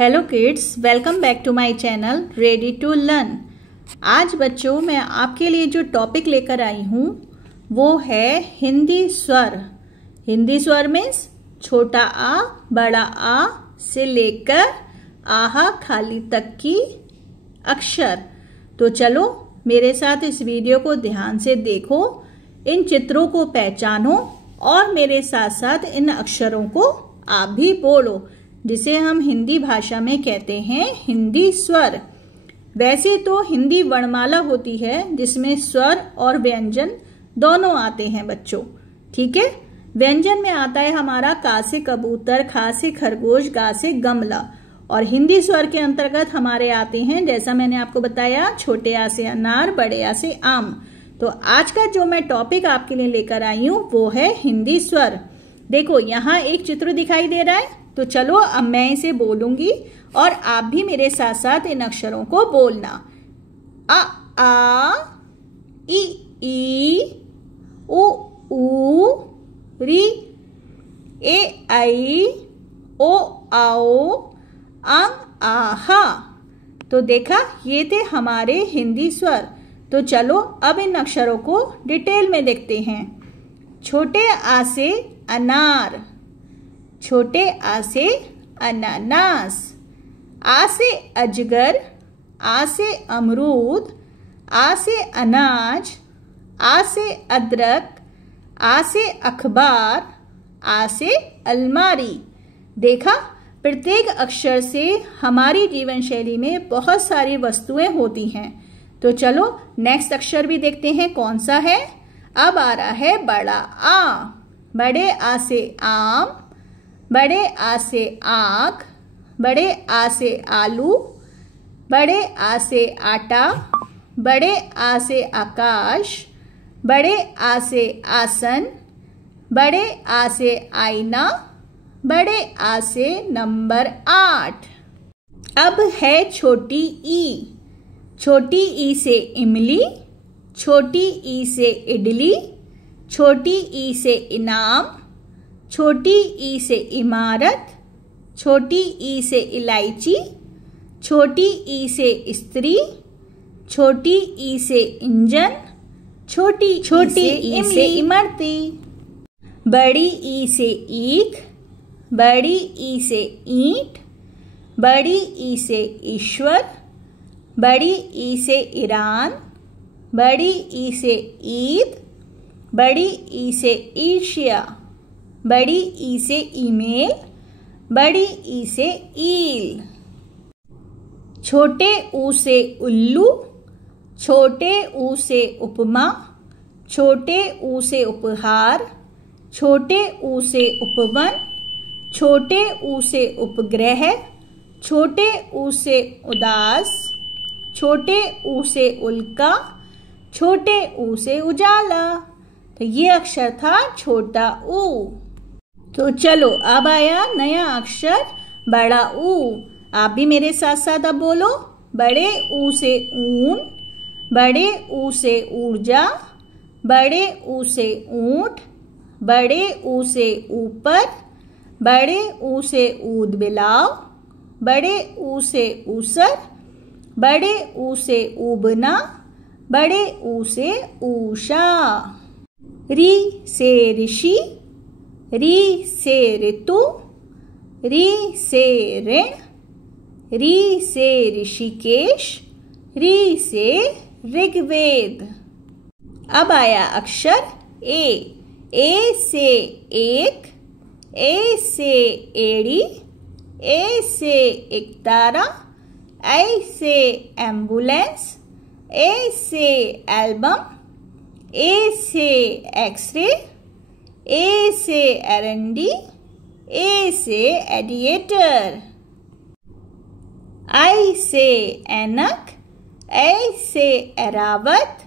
Hello kids, welcome back to my channel ready to learn. आज बच्चों मैं आपके लिए जो टॉपिक लेकर आई हूँ वो है हिंदी स्वर। हिंदी स्वर मीन्स छोटा आ बड़ा आ से लेकर आहा खाली तक की अक्षर। तो चलो मेरे साथ इस वीडियो को ध्यान से देखो, इन चित्रों को पहचानो और मेरे साथ साथ इन अक्षरों को आप भी बोलो, जिसे हम हिंदी भाषा में कहते हैं हिंदी स्वर। वैसे तो हिंदी वर्णमाला होती है जिसमें स्वर और व्यंजन दोनों आते हैं बच्चों, ठीक है। व्यंजन में आता है हमारा का से कबूतर, खा से खरगोश, गा से गमला। और हिंदी स्वर के अंतर्गत हमारे आते हैं, जैसा मैंने आपको बताया, छोटे आ से अनार, बड़े आ से आम। तो आज का जो मैं टॉपिक आपके लिए लेकर आई हूं वो है हिंदी स्वर। देखो यहाँ एक चित्र दिखाई दे रहा है, तो चलो अब मैं इसे बोलूंगी और आप भी मेरे साथ साथ इन अक्षरों को बोलना। आ ई उ री ए आई ओ आओ अंग आहा। तो देखा, ये थे हमारे हिंदी स्वर। तो चलो अब इन अक्षरों को डिटेल में देखते हैं। छोटे आ से अनार, छोटे आ से अनानास, आ से अजगर, आ से अमरूद, आ से अनाज, आ से अदरक, आ से अखबार, आ से अलमारी। देखा, प्रत्येक अक्षर से हमारी जीवन शैली में बहुत सारी वस्तुएं होती हैं। तो चलो नेक्स्ट अक्षर भी देखते हैं कौन सा है। अब आ रहा है बड़ा आ। बड़े आ से आम, बड़े आ से आग, बड़े आ से आलू, बड़े आ से आटा, बड़े आ से आकाश, बड़े आ से आसन, बड़े आ से आईना, बड़े आ से नंबर 8। अब है छोटी ई। छोटी ई से इमली, छोटी ई से इडली, छोटी ई से इनाम, छोटी ई से इमारत, छोटी ई से इलायची, छोटी ई से स्त्री, छोटी ई से इंजन, छोटी ई से इमरती। बड़ी ई से ईख, बड़ी ई से ईंट, बड़ी ई से ईश्वर, बड़ी ई से ईरान, बड़ी ई से ईद, बड़ी ई से ईर्ष्या, बड़ी ई से ईमेल, बड़ी ई से ईल। छोटे ऊ से उल्लू, छोटे ऊ से उपमा, छोटे ऊ से उपहार, छोटे ऊ से उपवन, छोटे ऊ से उपग्रह, छोटे ऊ से उदास, छोटे ऊ से उल्का, छोटे ऊ से उजाला। तो ये अक्षर था छोटा ऊ। तो चलो अब आया नया अक्षर बड़ा ऊ। आप भी मेरे साथ साथ अब बोलो। बड़े ऊ से ऊन, बड़े ऊ से ऊर्जा, बड़े ऊ से ऊंट, बड़े ऊ से ऊपर, बड़े ऊ से ऊद बिलाव, बड़े ऊ से ऊसर, बड़े ऊ से ऊबना, बड़े ऊ से ऊषा। री से ऋषि, री से ऋतु, री से ऋण, री से ऋषिकेश, री से ऋग्वेद। अब आया अक्षर ए। ए से एक, ए से एड़ी, ए से एकतारा, ए से एम्बुलेंस, ए से एल्बम, ए से एक्सरे, ए से एरंडी, ए से एडिएटर। आई से ऐनक, ए से एरावत,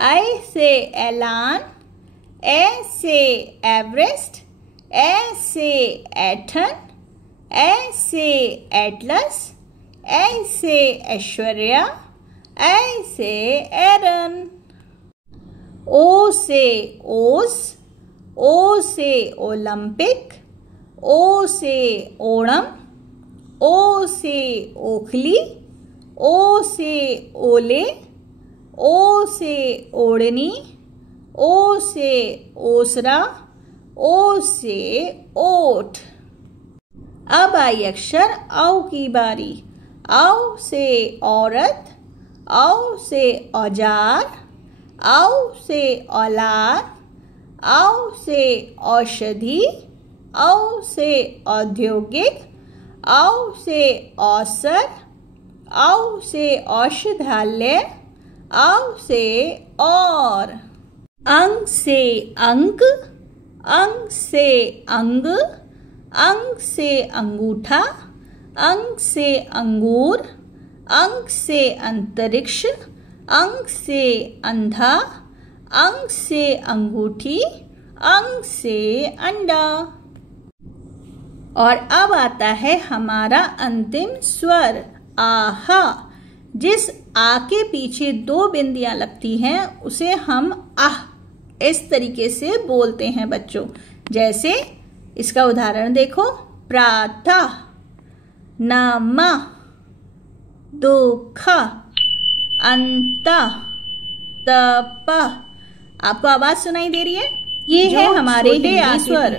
आई से ऐलान, ए से एवरेस्ट, ए से ऐठन, ए से एटलस, ए से ऐश्वर्या, ए से एरन। ओ से ओस, ओ से ओलंपिक, ओ से ओणम, ओ से ओखली, ओ से ओले, ओ से ओढ़नी, ओ से ओसरा, ओ से ओठ। अब आई अक्षर औ की बारी। औ से औरत, औ से औजार, औ से औलाद, औ से औषधि, औ से औद्योगिक, औ से औसत, औ से औषधालय, औ से और। अंग से अंक, अंग से अंग, अंग से अंगूठा, अंग से अंगूर, अंग से अंतरिक्ष, अंग से अंधा, अंग से अंगूठी, अंग से अंडा। और अब आता है हमारा अंतिम स्वर आहा। जिस आ के पीछे 2 बिंदियां लगती हैं उसे हम आह इस तरीके से बोलते हैं बच्चों। जैसे इसका उदाहरण देखो, प्रातः, नमः, दुःख, अंतः, तपः। आपको आवाज सुनाई दे रही है? ये है हमारे हिंदी स्वर।